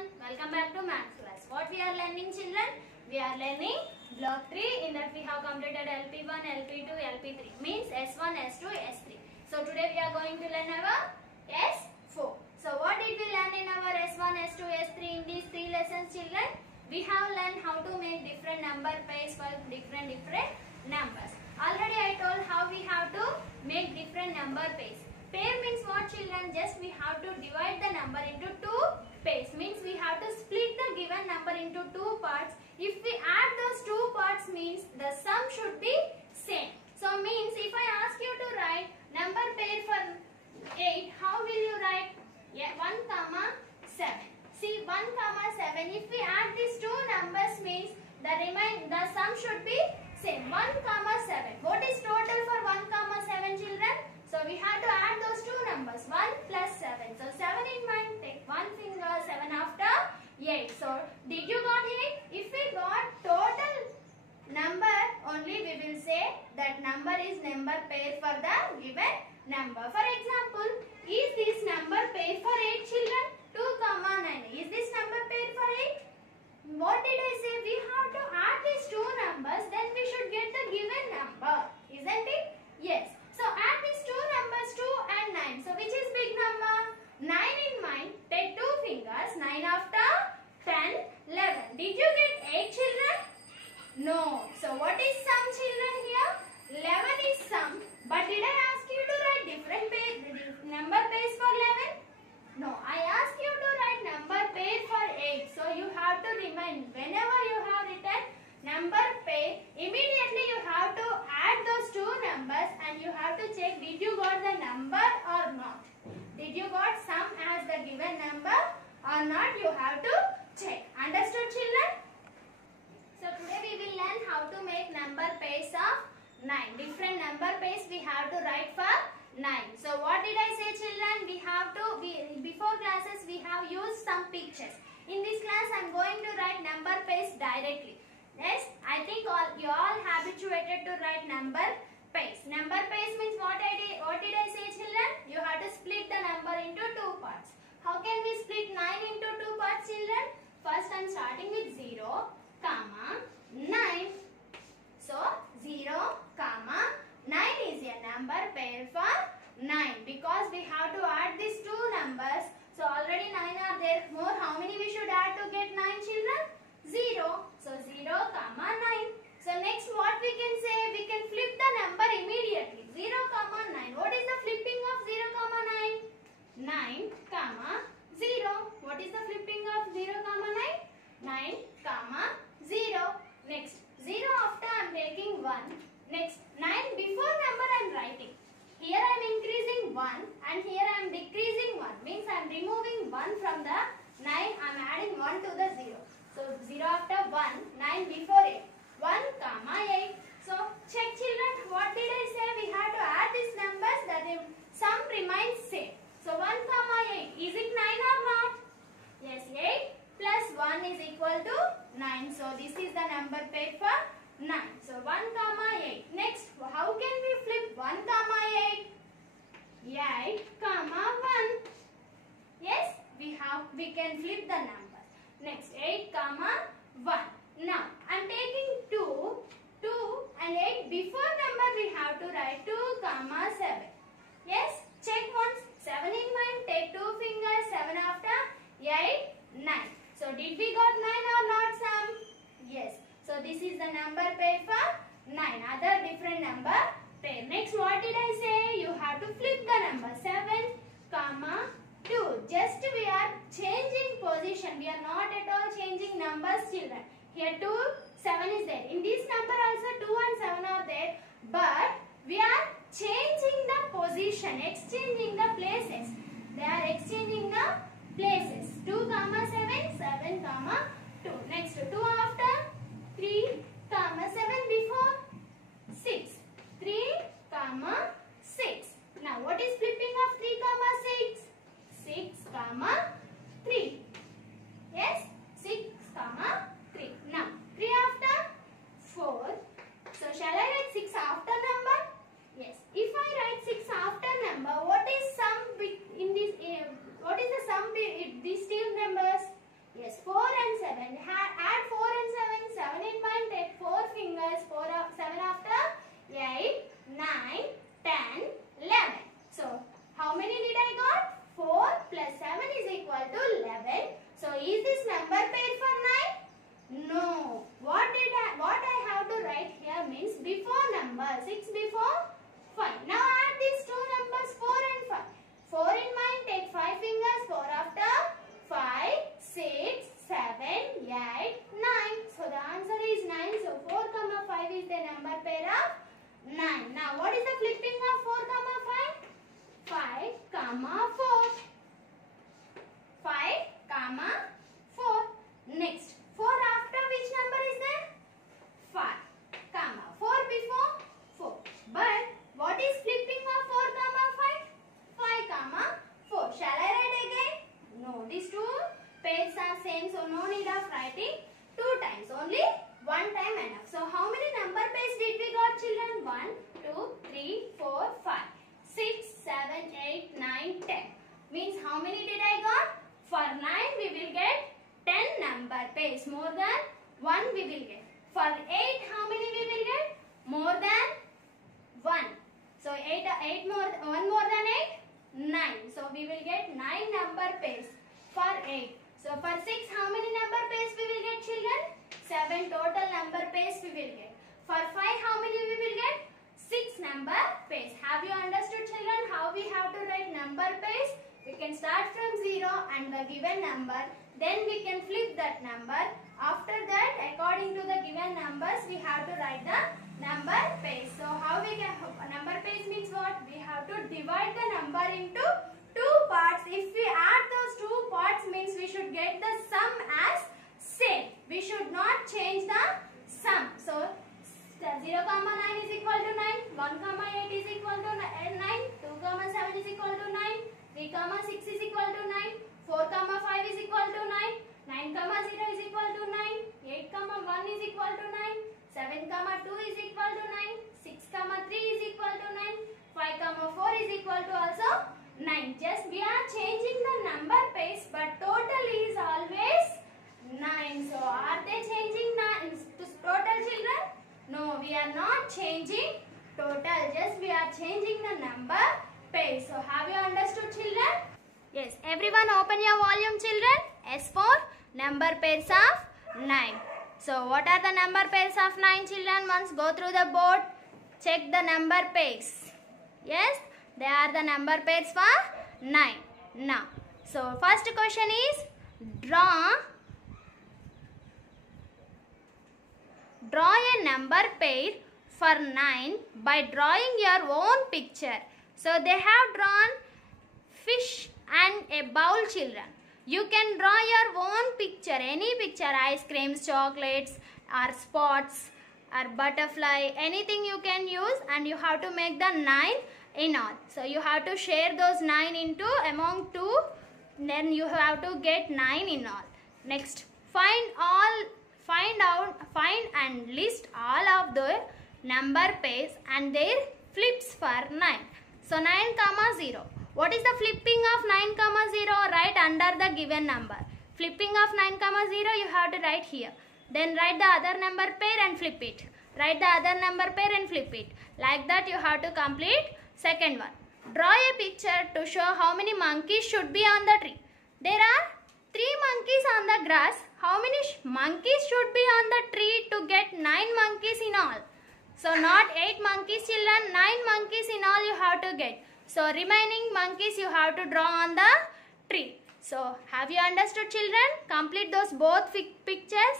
everyone, welcome back to maths class. What we are learning, children? We are learning block 3. In that we have completed LP1, LP2, LP3, means S1, S2, S3. So today we are going to learn our S4. So what did we learn in our S1, S2, S3 in these 3 lessons, children? We have learned how to make different number pairs for different numbers. Already I told how we have to make different number pairs. Pair means what, children? Just we have to divide the number into 2 pairs. Means we have to split the given number into 2 parts. If we add those 2 parts, means the sum should be same. So means if I ask you to write number pair for 8, how will you write? 1 comma 7. See, 1 comma 7. If we add these 2 numbers, means the sum should be same. 1 comma 7. What is total for 1 comma 7, children? So we have to add those 2 numbers. 1 plus 7. So 7 in mind. Take 1 finger. 7 after 8. So did you got it? If we got total number, only we will say that number is number pair for the given number. For example, is this number pair for 8, children? 2 comma 9. Is this number pair for 8? What did I say? We have to add these 2 numbers, then we should get the given number. Isn't it? Yes. So add these 2 numbers, 2 and 9. So which is big number? 9 in mind. Take 2 fingers. 9 after 10, 11. Did you get 8, children? No. So what is sum, children, here? 11 is sum. But did I ask you to write different number pairs for 11? No. I asked you to write number pair for 8. So you have to remind, whenever you have written number pair, immediately you have to add those 2 numbers and you have to check did you got the number or not. Did you got sum as the given number or not, you have to check. Understood, children? So today we will learn how to make number pairs of 9. Different number pairs we have to write for 9. So what did I say, children? We have to, before classes we have used some pictures. In this class I am going to write number pairs directly. Yes, I think you all habituated to write number pairs. Number pairs means what did I say, children? You have to split the number into 2 parts. How can we split 9 into 2 parts, children? First I am starting with 0, comma, 9. So 0, comma, 9 is a number pair for 9 because we have to add these 2 numbers. So already 9 are there. More, how many we should add to get 9, children? 0. So 0, comma 9. So next what we can say? We can flip the number immediately. 0, comma 9. What is the flipping of 0, comma 9? 9, comma 0. What is the flipping of 0, comma 9? 9, comma 0. Next 0 after I am taking 1. Next 9 before number I am writing. Here I am increasing 1 and here I am decreasing 1. Means I am removing 1 from the 9. I am adding 1 to the 0. So 0 after 1, 9 before 8. 1, comma 8. So check, children, what did I say? We have to add these numbers that the sum remains same. So 1, comma 8. Is it 9 or not? Yes, 8 plus 1 is equal to 9. So this is the number pair for 9. So 1, comma 8. Next, how can we flip 1, comma 8? 8, comma 1. Yes, we can flip the number. Next 8, comma 1. Now I am taking 2 and 8 before number we have to write 2, comma 7. Yes, check once. 7 in mind. Take 2 fingers. 7 after 8, 9. So did we got 9 or not, sum? Yes. So this is the number pair for 9. Other different number pair. Next what did I say? You have to flip the number. 7, comma 2. Just we are changing position. We are not at all changing numbers, children. Here 2, 7 is there. In this number also 2 and 7 are there. But we are changing the position. Exchanging the places. They are exchanging the places. 2, comma 7. 7, comma 2. Next 2 after 3, comma 7 before 6. 3, comma 6. Now what is flipping of 3, comma 6? 6, comma 3. Yes, 6, comma 3. Now 3 after 4. So shall I write 6 after number? Yes. If I write 6 after number, what is sum in this? What is the sum is this number pair for 9? No. What I have to write here means before number. 6 before 5. Now add these two numbers 4 and 5. 4 in mind, take 5 fingers. 4 after 5, 6, 7, 8, 9. So the answer is 9. So 4, 5 is the number pair of 9. Now what is the flipping of 4, 5? 5, 4. 5, 4. Next, 4 after which number is there? 5, 4 before 4. But what is flipping of 4, 5, 4? Shall I write again? No, these two pairs are same, so no need of writing 2 times. Only 1 time enough. So how many number pairs did we got, children? 1, 2, 3, 4, 5, 6, 7, 8, 9, 10. Means how many did I got? For 9 we will get 10 number pairs. More than 1 we will get. For 8 how many we will get? More than 1. So 1 more than 8? 9. So we will get 9 number pairs for 8. So for 6 how many number pairs we will get, children? 7 total number pairs we will get. For 5 how many we will get? 6 number pairs. Have you understood, children, how we have to write number pairs? We can start from 0 and the given number. Then we can flip that number. After that, according to the given numbers, we have to write the number pairs. So how we can, number pairs means what? We have to divide the number into 2 parts. If we add those 2 parts means we should get the sum as same. We should not change the sum. So 0, 9 is equal to 9, 1, 8 is equal to 9, 2, 7 is equal to 9, 3, 6 is equal to 9, 4, 5 is equal to 9, 9, 0 is equal to 9, 8, 1 is equal to 9, 7, 2 is equal to 9, 6, 3 is equal to 9, 5, 4 is equal to also 9. Just we are changing the number pairs, but total is always 9. So are they changing to total, children? No, we are not changing total. Just we are changing the number pairs. So have you understood, children? Yes. Everyone open your volume, children. S for number pairs of 9. So what are the number pairs of 9, children? Once go through the board. Check the number pairs. Yes. They are the number pairs for 9. Now, so first question is draw a number pair for 9 by drawing your own picture. So they have drawn fish and a bowl, children. You can draw your own picture, any picture, ice creams, chocolates, or spots, or butterfly, anything you can use, and you have to make the 9 in all. So you have to share those 9 into among 2, then you have to get 9 in all. Next, find and list all of the number pairs and their flips for 9. So 9, 0. What is the flipping of 9, 0? Write under the given number. Flipping of 9, 0 you have to write here. Then write the other number pair and flip it. Write the other number pair and flip it. Like that you have to complete second one. Draw a picture to show how many monkeys should be on the tree. There are 3 monkeys on the grass. How many monkeys should be on the tree to get 9 monkeys in all? So not 8 monkeys, children, 9 monkeys in all you have to get. So remaining monkeys you have to draw on the tree. So have you understood, children? Complete those both pictures